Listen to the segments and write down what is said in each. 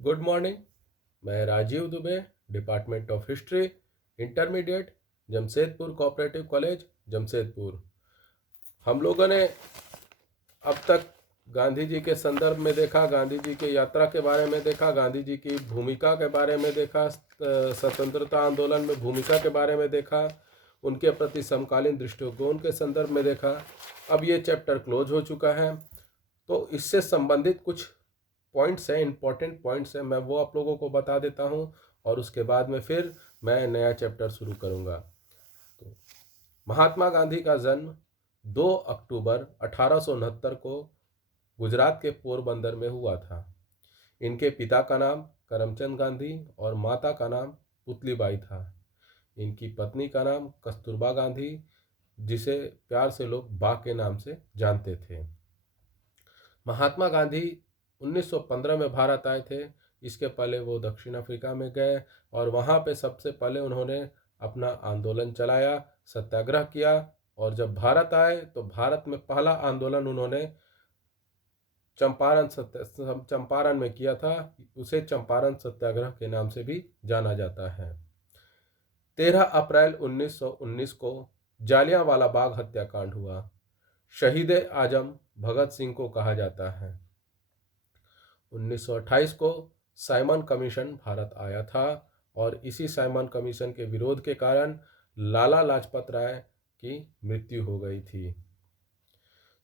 Good morning. मैं Rajiv Dubey, department of history, intermediate, Jamshedpur cooperative college, Jamshedpur. हम लोगों ने अब तक गांधी जी के संदर्भ में देखा, गांधी जी की यात्रा के बारे में देखा, गांधी जी की भूमिका के बारे में देखा, स्वतंत्रता आंदोलन में भूमिका के बारे में देखा, उनके प्रति समकालीन दृष्टिकोण के संदर्भ में देखा। अब ये चैप्टर क्लोज हो चुका है, तो इससे संबंधित कुछ पॉइंट्स हैं, इंपॉर्टेंट पॉइंट्स हैं, मैं वो आप लोगों को बता देता हूँ और उसके बाद में फिर मैं नया चैप्टर शुरू करूँगा। तो महात्मा गांधी का जन्म 2 अक्टूबर 1869 को गुजरात के पोरबंदर में हुआ था। इनके पिता का नाम करमचंद गांधी और माता का नाम पुतलीबाई था। इनकी पत्नी का नाम कस्तूरबा गांधी, जिसे प्यार से लोग बा के नाम से जानते थे। महात्मा गांधी 1915 में भारत आए थे। इसके पहले वो दक्षिण अफ्रीका में गए और वहाँ पे सबसे पहले उन्होंने अपना आंदोलन चलाया, सत्याग्रह किया। और जब भारत आए तो भारत में पहला आंदोलन उन्होंने चंपारण में किया था। उसे चंपारण सत्याग्रह के नाम से भी जाना जाता है। 13 अप्रैल 1919 को जालियांवाला बाग हत्याकांड हुआ। शहीद आजम भगत सिंह को कहा जाता है। 1928 को साइमन कमीशन भारत आया था और इसी साइमन कमीशन के विरोध के कारण लाला लाजपत राय की मृत्यु हो गई थी।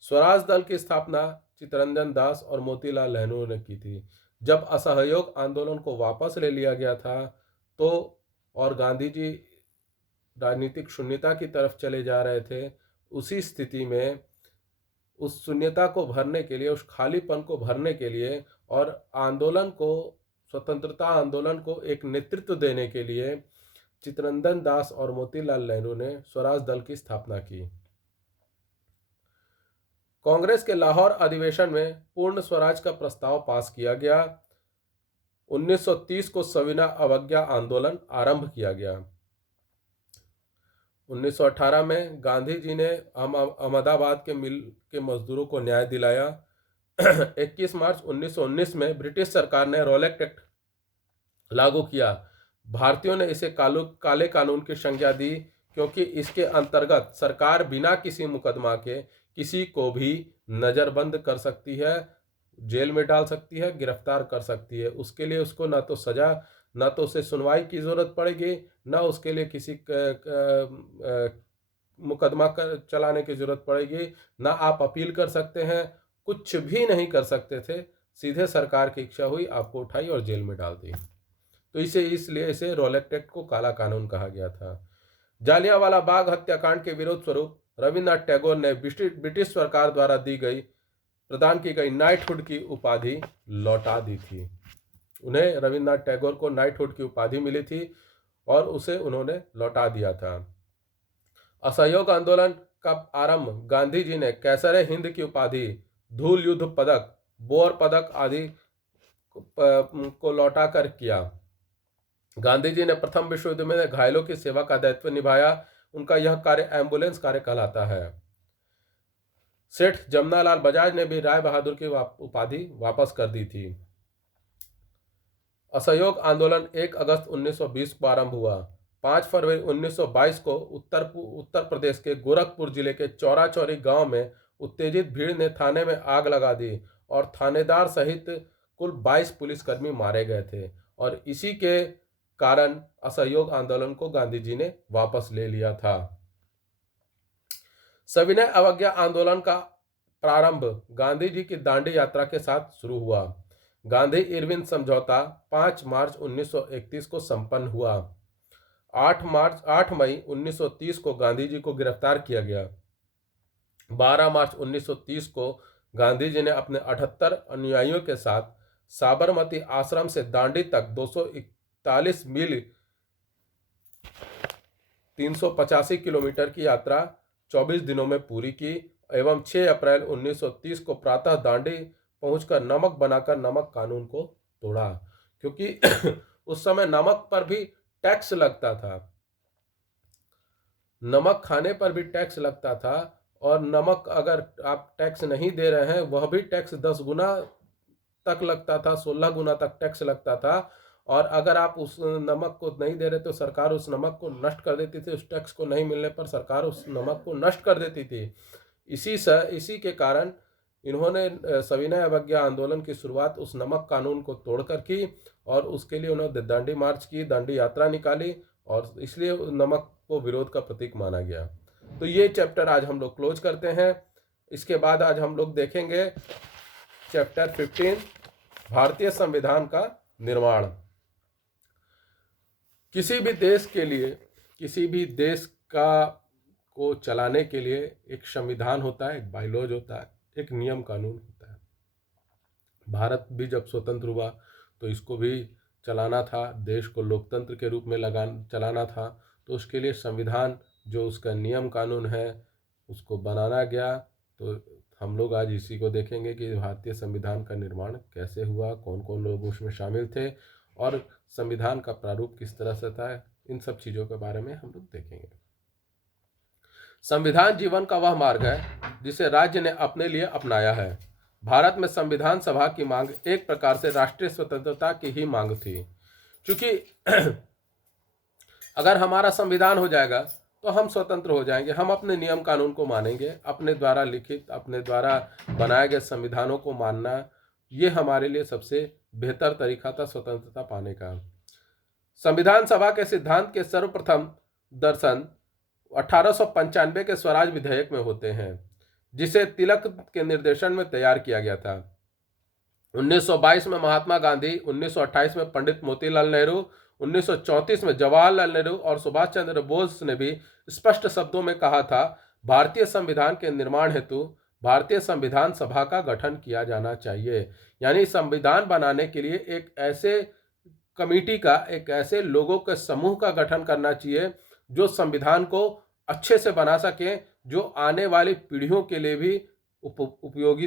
स्वराज दल की स्थापना चित्तरंजन दास और मोतीलाल नेहरू ने की थी। जब असहयोग आंदोलन को वापस ले लिया गया था तो और गांधी जी राजनीतिक शून्यता की तरफ चले जा रहे थे, उसी स्थिति में उस शून्यता को भरने के लिए, उस खालीपन को भरने के लिए और आंदोलन को, स्वतंत्रता आंदोलन को एक नेतृत्व देने के लिए चित्तरंजन दास और मोतीलाल नेहरू ने स्वराज दल की स्थापना की। कांग्रेस के लाहौर अधिवेशन में पूर्ण स्वराज का प्रस्ताव पास किया गया। 1930 को सविनय अवज्ञा आंदोलन आरंभ किया गया। 1918 में गांधी जी ने अहमदाबाद के मिल के मजदूरों को न्याय दिलाया। 21 मार्च 1919 में ब्रिटिश सरकार ने रॉलेट एक्ट लागू किया। भारतीयों ने इसे काले कानून की संज्ञा दी, क्योंकि इसके अंतर्गत सरकार बिना किसी मुकदमा के किसी को भी नज़रबंद कर सकती है, जेल में डाल सकती है, गिरफ्तार कर सकती है। उसके लिए उसको ना तो सजा, ना तो उसे सुनवाई की ज़रूरत पड़ेगी, ना उसके लिए किसी मुकदमा चलाने की ज़रूरत पड़ेगी, ना आप अपील कर सकते हैं, कुछ भी नहीं कर सकते थे। सीधे सरकार की इच्छा हुई, आपको उठाई और जेल में डाल दी। तो इसलिए इसे रॉलेट एक्ट को काला कानून कहा गया था। जालियांवाला बाग हत्याकांड के विरोध स्वरूप रविन्द्रनाथ टैगोर ने ब्रिटिश सरकार द्वारा प्रदान की गई नाइटहुड की उपाधि लौटा दी थी। उन्हें, रविन्द्रनाथ टैगोर को नाइटहुड की उपाधि मिली थी और उसे उन्होंने लौटा दिया था। असहयोग आंदोलन का आरंभ गांधी जी ने कैसर हिंद की उपाधि, धूल युद्ध पदक, बोर पदक आदि को लौटाकर किया। गांधी जी ने प्रथम विश्व युद्ध में घायलों की सेवा का दायित्व निभाया। उनका यह कार्य एम्बुलेंस कार्य कहलाता है। सेठ जमनालाल बजाज ने भी राय बहादुर की उपाधि वापस कर दी थी। असहयोग आंदोलन 1 अगस्त 1920 को आरंभ हुआ। 5 फरवरी 1922 को उत्तर प्रदेश के गोरखपुर जिले के चौरा चौरी गांव में उत्तेजित भीड़ ने थाने में आग लगा दी और थानेदार सहित कुल 22 पुलिसकर्मी मारे गए थे और इसी के कारण असहयोग आंदोलन को गांधी जी ने वापस ले लिया था। सविनय अवज्ञा आंदोलन का प्रारंभ गांधी जी की दांडी यात्रा के साथ शुरू हुआ। गांधी इरविन समझौता 5 मार्च 1931 को संपन्न हुआ। 8 मई 1930 को गांधी जी को गिरफ्तार किया गया। 12 मार्च 1930 को गांधी जी ने अपने 78 अनुयायियों के साथ साबरमती आश्रम से दांडी तक 241 मील 385 किलोमीटर की यात्रा 24 दिनों में पूरी की एवं 6 अप्रैल 1930 को प्रातः दांडी पहुंचकर नमक बनाकर नमक कानून को तोड़ा, क्योंकि उस समय नमक पर भी टैक्स लगता था। नमक खाने पर भी टैक्स लगता था और नमक अगर आप टैक्स नहीं दे रहे हैं, वह भी टैक्स 10 गुना तक लगता था, 16 गुना तक टैक्स लगता था। और अगर आप उस नमक को नहीं दे रहे तो सरकार उस नमक को नष्ट कर देती थी। उस टैक्स को नहीं मिलने पर सरकार उस नमक को नष्ट कर देती थी। इसी के कारण इन्होंने सविनय अवज्ञा आंदोलन की शुरुआत उस नमक कानून को तोड़कर की, और उसके लिए उन्होंने दांडी मार्च की, दांडी यात्रा निकाली, और इसलिए नमक को विरोध का प्रतीक माना गया। तो ये चैप्टर आज हम लोग क्लोज करते हैं। इसके बाद आज हम लोग देखेंगे चैप्टर 15, भारतीय संविधान का निर्माण। किसी भी देश के लिए, किसी भी देश को चलाने के लिए एक संविधान होता है, एक बायलॉज होता है, एक नियम कानून होता है। भारत भी जब स्वतंत्र हुआ तो इसको भी चलाना था, देश को लोकतंत्र के रूप में चलाना था, तो उसके लिए संविधान जो उसका नियम कानून है उसको बनाना गया। तो हम लोग आज इसी को देखेंगे कि भारतीय संविधान का निर्माण कैसे हुआ, कौन कौन लोग उसमें शामिल थे, और संविधान का प्रारूप किस तरह से था। इन सब चीज़ों के बारे में हम लोग देखेंगे। संविधान जीवन का वह मार्ग है जिसे राज्य ने अपने लिए अपनाया है। भारत में संविधान सभा की मांग एक प्रकार से राष्ट्रीय स्वतंत्रता की ही मांग थी, क्योंकि अगर हमारा संविधान हो जाएगा तो हम स्वतंत्र हो जाएंगे, हम अपने नियम कानून को मानेंगे, अपने द्वारा लिखित, अपने द्वारा बनाए गए संविधानों को मानना, ये हमारे लिए सबसे बेहतर तरीका था स्वतंत्रता पाने का। संविधान सभा के सिद्धांत के सर्वप्रथम दर्शन 1895 के स्वराज विधेयक में होते हैं, जिसे तिलक के निर्देशन में तैयार किया गया था। 1922 में महात्मा गांधी, 1928 में पंडित मोतीलाल नेहरू, 1934 में जवाहरलाल नेहरू और सुभाष चंद्र बोस ने भी स्पष्ट शब्दों में कहा था, भारतीय संविधान के निर्माण हेतु भारतीय संविधान सभा का गठन किया जाना चाहिए। यानी संविधान बनाने के लिए एक ऐसे कमेटी का, एक ऐसे लोगों के समूह का गठन करना चाहिए जो संविधान को अच्छे से बना सके, जो आने वाली पीढ़ियों के लिए भी उपयोगी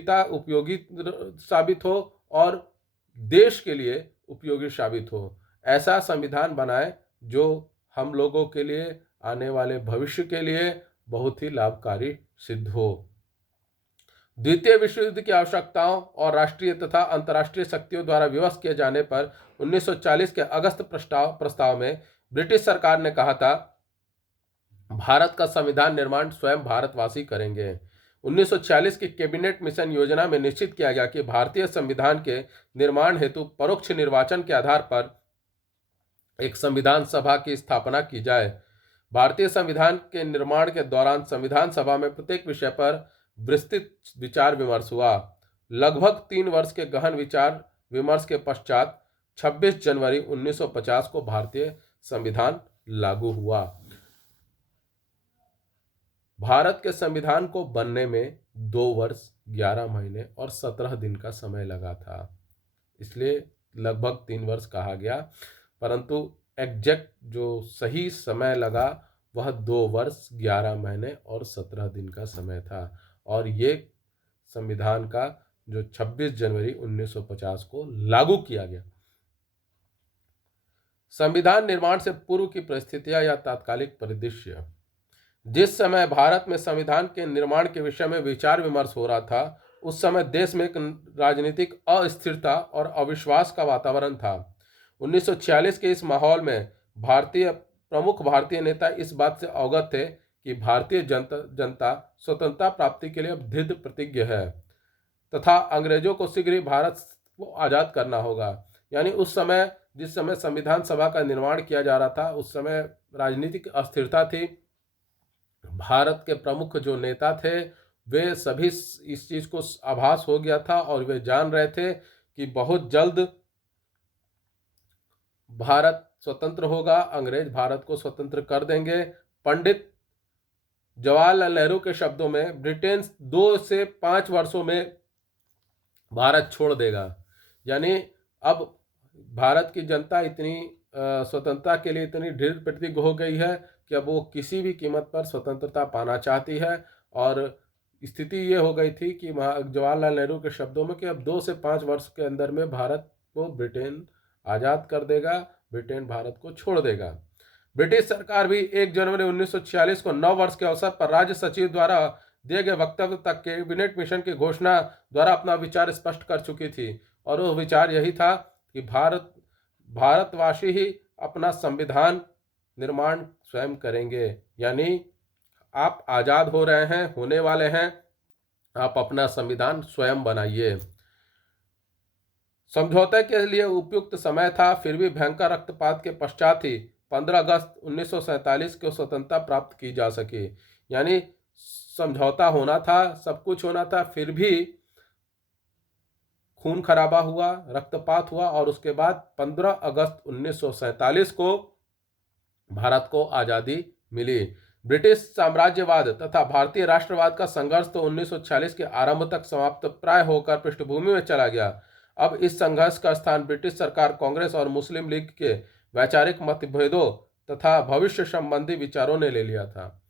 साबित हो और देश के लिए उपयोगी साबित हो। ऐसा संविधान बनाए जो हम लोगों के लिए, आने वाले भविष्य के लिए बहुत ही लाभकारी सिद्ध हो। द्वितीय विश्व युद्ध की आवश्यकताओं और राष्ट्रीय तथा अंतर्राष्ट्रीय शक्तियों द्वारा विवश किए जाने पर 1940 के अगस्त प्रस्ताव में ब्रिटिश सरकार ने कहा था, भारत का संविधान निर्माण स्वयं भारतवासी करेंगे। 1946 की कैबिनेट मिशन योजना में निश्चित किया गया कि भारतीय संविधान के निर्माण हेतु परोक्ष निर्वाचन के आधार पर एक संविधान सभा की स्थापना की जाए। भारतीय संविधान के निर्माण के दौरान संविधान सभा में प्रत्येक विषय पर विस्तृत विचार विमर्श हुआ। लगभग 3 वर्ष के गहन विचार विमर्श के पश्चात 26 जनवरी 1950 को भारतीय संविधान लागू हुआ। भारत के संविधान को बनने में 2 वर्ष 11 महीने और 17 दिन का समय लगा था, इसलिए लगभग 3 वर्ष कहा गया, परंतु एग्जैक्ट जो सही समय लगा वह 2 वर्ष 11 महीने और 17 दिन का समय था। और ये संविधान का जो 26 जनवरी 1950 को लागू किया गया। संविधान निर्माण से पूर्व की परिस्थितियां या तात्कालिक परिदृश्य। जिस समय भारत में संविधान के निर्माण के विषय में विचार विमर्श हो रहा था, उस समय देश में एक राजनीतिक अस्थिरता और अविश्वास का वातावरण था। 1946 के इस माहौल में प्रमुख भारतीय नेता इस बात से अवगत थे कि भारतीय जनता स्वतंत्रता प्राप्ति के लिए अब दृढ़ प्रतिज्ञ है तथा अंग्रेजों को शीघ्र ही भारत को आज़ाद करना होगा। यानी उस समय, जिस समय संविधान सभा का निर्माण किया जा रहा था, उस समय राजनीतिक अस्थिरता थी। भारत के प्रमुख जो नेता थे वे सभी इस चीज़ को आभास हो गया था और वे जान रहे थे कि बहुत जल्द भारत स्वतंत्र होगा, अंग्रेज भारत को स्वतंत्र कर देंगे। पंडित जवाहरलाल नेहरू के शब्दों में, ब्रिटेन 2 से 5 वर्षों में भारत छोड़ देगा। यानी अब भारत की जनता इतनी स्वतंत्रता के लिए इतनी दृढ़ प्रतिज्ञ हो गई है कि अब वो किसी भी कीमत पर स्वतंत्रता पाना चाहती है। और स्थिति ये हो गई थी कि जवाहरलाल नेहरू के शब्दों में कि अब 2 से 5 वर्ष के अंदर में भारत को ब्रिटेन आज़ाद कर देगा, ब्रिटेन भारत को छोड़ देगा। ब्रिटिश सरकार भी 1 जनवरी 1946 को 9 वर्ष के अवसर पर राज्य सचिव द्वारा दिए गए वक्तव्य तक कैबिनेट मिशन की घोषणा द्वारा अपना विचार स्पष्ट कर चुकी थी और वो विचार यही था कि भारतवासी ही अपना संविधान निर्माण स्वयं करेंगे। यानी आप आज़ाद हो रहे हैं, होने वाले हैं, आप अपना संविधान स्वयं बनाइए। समझौते के लिए उपयुक्त समय था, फिर भी भयंकर रक्तपात के पश्चात ही 15 अगस्त 1947 को स्वतंत्रता प्राप्त की जा सकी। यानी समझौता होना था, सब कुछ होना था, फिर भी खून खराबा हुआ, रक्तपात हुआ और उसके बाद 15 अगस्त 1947 को भारत को आज़ादी मिली। ब्रिटिश साम्राज्यवाद तथा भारतीय राष्ट्रवाद का संघर्ष तो 1946 के आरंभ तक समाप्त प्राय होकर पृष्ठभूमि में चला गया। अब इस संघर्ष का स्थान ब्रिटिश सरकार, कांग्रेस और मुस्लिम लीग के वैचारिक मतभेदों तथा भविष्य संबंधी विचारों ने ले लिया था।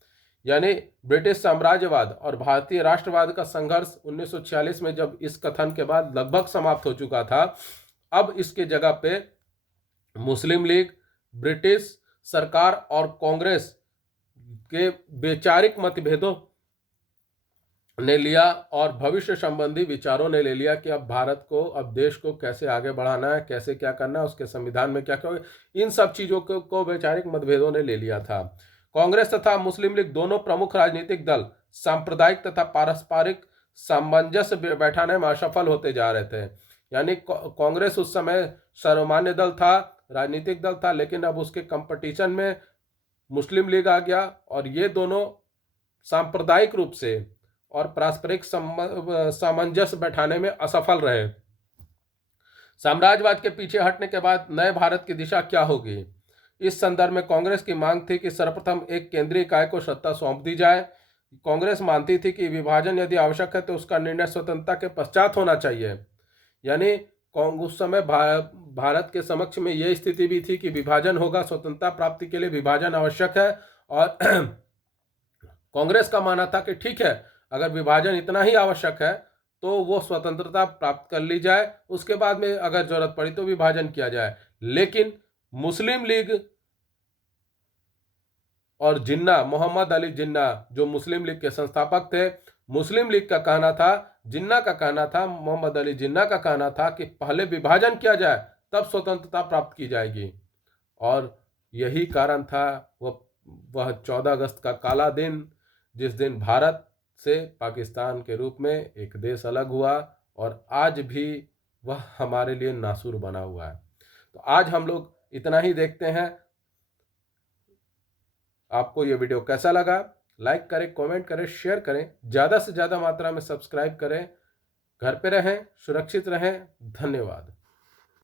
यानी ब्रिटिश साम्राज्यवाद और भारतीय राष्ट्रवाद का संघर्ष 1946 में जब इस कथन के बाद लगभग समाप्त हो चुका था, अब इसके जगह पे मुस्लिम लीग, ब्रिटिश सरकार और कांग्रेस के वैचारिक मतभेदों ने लिया और भविष्य संबंधी विचारों ने ले लिया कि अब भारत को, अब देश को कैसे आगे बढ़ाना है, कैसे क्या करना है, उसके संविधान में क्या क्या, इन सब चीज़ों को वैचारिक मतभेदों ने ले लिया था। कांग्रेस तथा मुस्लिम लीग दोनों प्रमुख राजनीतिक दल सांप्रदायिक तथा पारस्परिक सामंजस्य बैठाने में असफल होते जा रहे थे। यानी कांग्रेस उस समय सर्वमान्य दल था, राजनीतिक दल था, लेकिन अब उसके कंपटीशन में मुस्लिम लीग आ गया और ये दोनों सांप्रदायिक रूप से और पारस्परिक सामंजस्य बैठाने में असफल रहे। साम्राज्यवाद के पीछे हटने के बाद नए भारत की दिशा क्या होगी? इस संदर्भ में कांग्रेस की मांग थी कि सर्वप्रथम एक केंद्रीय इकाई को सत्ता सौंप दी जाए। कांग्रेस मानती थी कि विभाजन यदि आवश्यक है तो उसका निर्णय स्वतंत्रता के पश्चात होना चाहिए। यानी उस समय भारत के समक्ष में यह स्थिति भी थी कि विभाजन होगा, स्वतंत्रता प्राप्ति के लिए विभाजन आवश्यक है। और कांग्रेस का मानना था कि ठीक है, अगर विभाजन इतना ही आवश्यक है तो वो स्वतंत्रता प्राप्त कर ली जाए, उसके बाद में अगर जरूरत पड़ी तो विभाजन किया जाए। लेकिन मुस्लिम लीग और जिन्ना, मोहम्मद अली जिन्ना जो मुस्लिम लीग के संस्थापक थे, मुस्लिम लीग का कहना था, जिन्ना का कहना था, मोहम्मद अली जिन्ना का कहना था कि पहले विभाजन किया जाए तब स्वतंत्रता प्राप्त की जाएगी। और यही कारण था वह 14 अगस्त का काला दिन, जिस दिन भारत से पाकिस्तान के रूप में एक देश अलग हुआ और आज भी वह हमारे लिए नासूर बना हुआ है। तो आज हम लोग इतना ही देखते हैं। आपको ये वीडियो कैसा लगा? लाइक करें, कमेंट करें, शेयर करें, ज़्यादा से ज़्यादा मात्रा में सब्सक्राइब करें। घर पे रहें, सुरक्षित रहें। धन्यवाद।